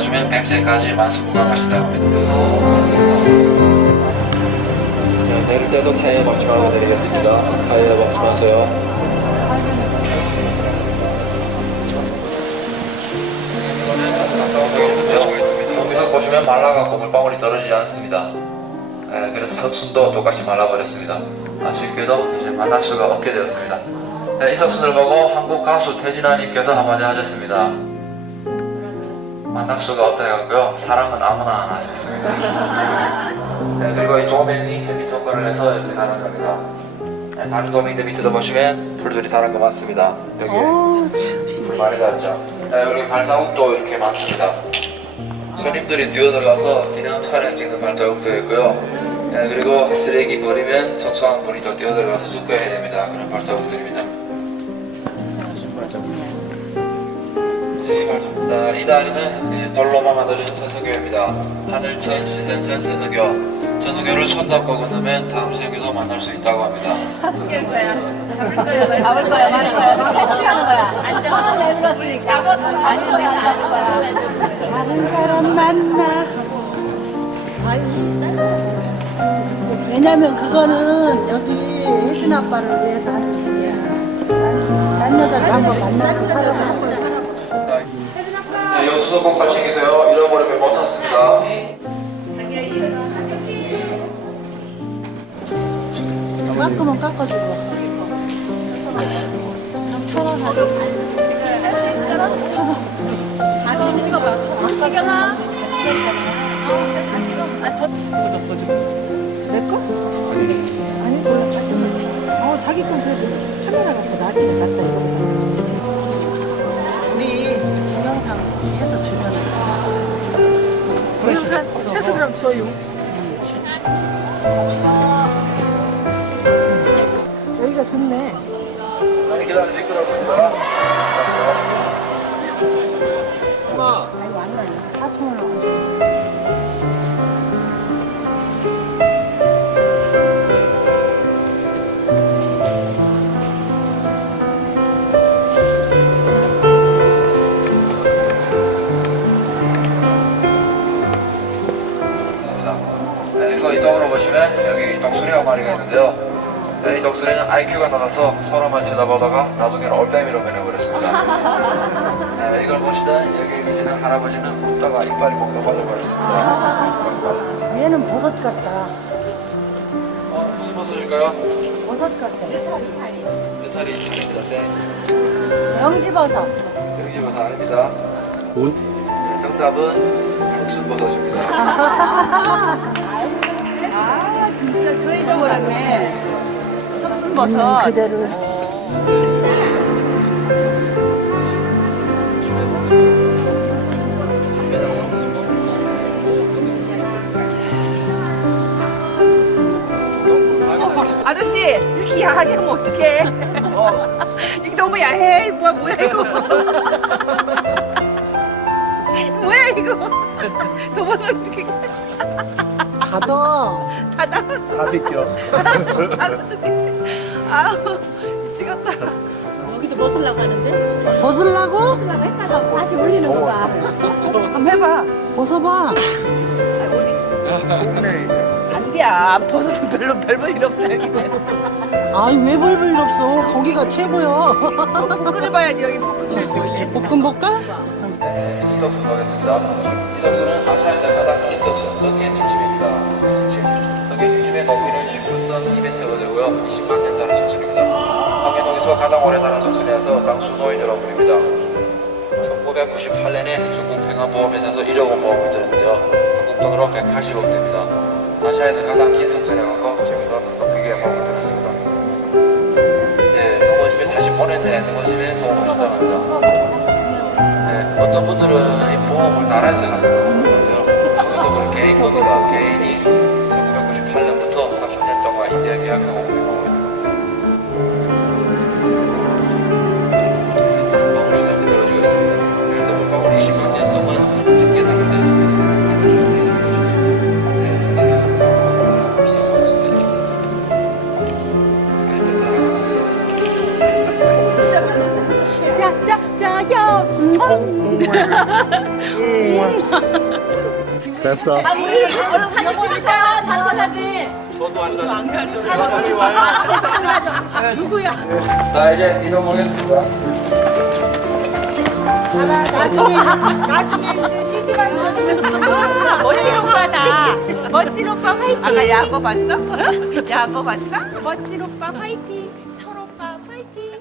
보시면 100세까지 만수무강하신다고 합니다. 네, 내릴 때도 타이어 박지 말고 내리겠습니다. 타이어 박지 마세요. 여기서 보시면 말라갖고 물방울이 떨어지지 않습니다. 네, 그래서 석순도 똑같이 말라버렸습니다. 아쉽게도 이제 만날 수가 없게 되었습니다. 네, 이 석순을 보고 한국 가수 태진아님께서 한마디 하셨습니다. 만날 수가 없다 해갖고요, 사랑은 아무나 안 하셨습니다. 네, 그리고 이 도면이 헤비 통과를 해서 이렇게 다른 겁니다. 네, 다른 도면들 밑에도 보시면 풀들이 다른 거 많습니다. 여기에 풀 많이 닿았죠. 네, 여기 발자국도 이렇게 많습니다. 손님들이 뛰어들어가서 기념 촬영 찍는 발자국도 있고요. 네, 그리고 쓰레기 버리면 청소한 분이 더 뛰어들어가서 줍어야 됩니다. 그런 발자국들입니다. 이 다리는 돌로만 만들어진 천서교입니다. 하늘천 시전선 천서교. 천서교를 손잡고 건너면 다음 생에도 만날 수 있다고 합니다. 잡을 거야. 잡을 거야. 말할 거야. 다시 하는 거야. 안녕. 내밀었으니까. 잡았어. 아니 내가 잡을 거야. 다른 사람 만나. 왜냐면 그거는 여기 혜진 아빠를 위해서 하는 얘기야. 딴 여자도 한번 만나서 살아보는 거야. 네, 여수도 꼭 다 챙기세요. 잃어버리면 못 찾습니다. 깎으면 깎아주고. 좀 털어가지고. 사진 찍어봐. 이겨나. 내 거? 아니, 몰라. 자기 건 그래도 카메라 갖고 나중에 갖다 줘. 우리 동영상 해서 주면 동영상 해서 그럼 줘요. 여기가 좋네. 많이 기다려 미끄럽습니다. 엄마. 아이고, 안 가요. 4,000원. 네, 이거 이쪽으로 보시면 여기 독수리가 마리가 있는데요. 네, 이 독수리는 IQ가 낮아서 서로만 쳐다보다가 나중에는 올빼미로 변해버렸습니다. 네, 이걸 보시던 여기 계시는 할아버지는 웃다가 이빨이 목도 빠져버렸습니다. 얘는 버섯 같다. 무슨 버섯일까요? 버섯 같아. 배탈이 있습니다. 네. 영지버섯. 영지버섯 아닙니다. 네, 정답은 석순버섯입니다. 진짜 그 잊어버렸네. 석순버섯. 그대로. 아저씨 이렇게 야하게 하면 어떡해. 이게 너무 야해. 뭐야 이거. 뭐야 이거. 저번에 이렇게 닫아. 닫아. 다 비껴. 아우 미치겠다. 여기도 벗으려고 하는데? 벗으려고? 했다가 다시 올리는 거야. 한번 해봐. 벗어봐. 안돼야 벗어도 별볼 일 없어 여기는. 아이, 왜 벌벌 일 없어? 거기가 최고야. 끓여봐야지 여기 볶음면. 볶음볼까? 네, 이석순 하겠습니다. 이석순은 아시아에서 가장 긴 석순, 석의 중심입니다. 석의 중심의 높이는 19.2m가 되고요. 20만 년 자란 석순입니다. 황해동에서 가장 오래 자란 석순이어서 장수 노인이라고 부릅니다. 1998년에 중국 평안보험회사에서 1억 원 보험을 들었는데요. 한국 돈으로 180억 됩니다. 아시아에서 가장 긴 석순이라고 지금도 높이게 보험을 들었습니다. 네, 넘어지면 45년 내에 넘어지면 보험을 준다고 합니다. 네, 어떤 분들은 이 보험을 나라에서 가져가고 그러는데요. 그것도 그 개인 겁니다. 개인이 1998년부터 30년 동안 임대 계약하고 운영하고 있는 겁니다. 네, 물방울 시설이 떨어지고 있습니다. 그래서 물방울 20만 년 동안 중계 나가되었습니다. 네, 중계는 물방울 없습니다. 이렇게 자라고 있습니다. 짝짝짝여. 됐어. 얼른 사진 찍으세요. 단체사진. 저도 안 가죠. 누구야? 자, 이제 이동하겠습니다. 나중에 이제 CD만 멋진 오빠다. 멋진 오빠 화이팅. 아까 야구 봤어? 야구 봤어? 멋진 오빠 화이팅. 철 오빠 화이팅.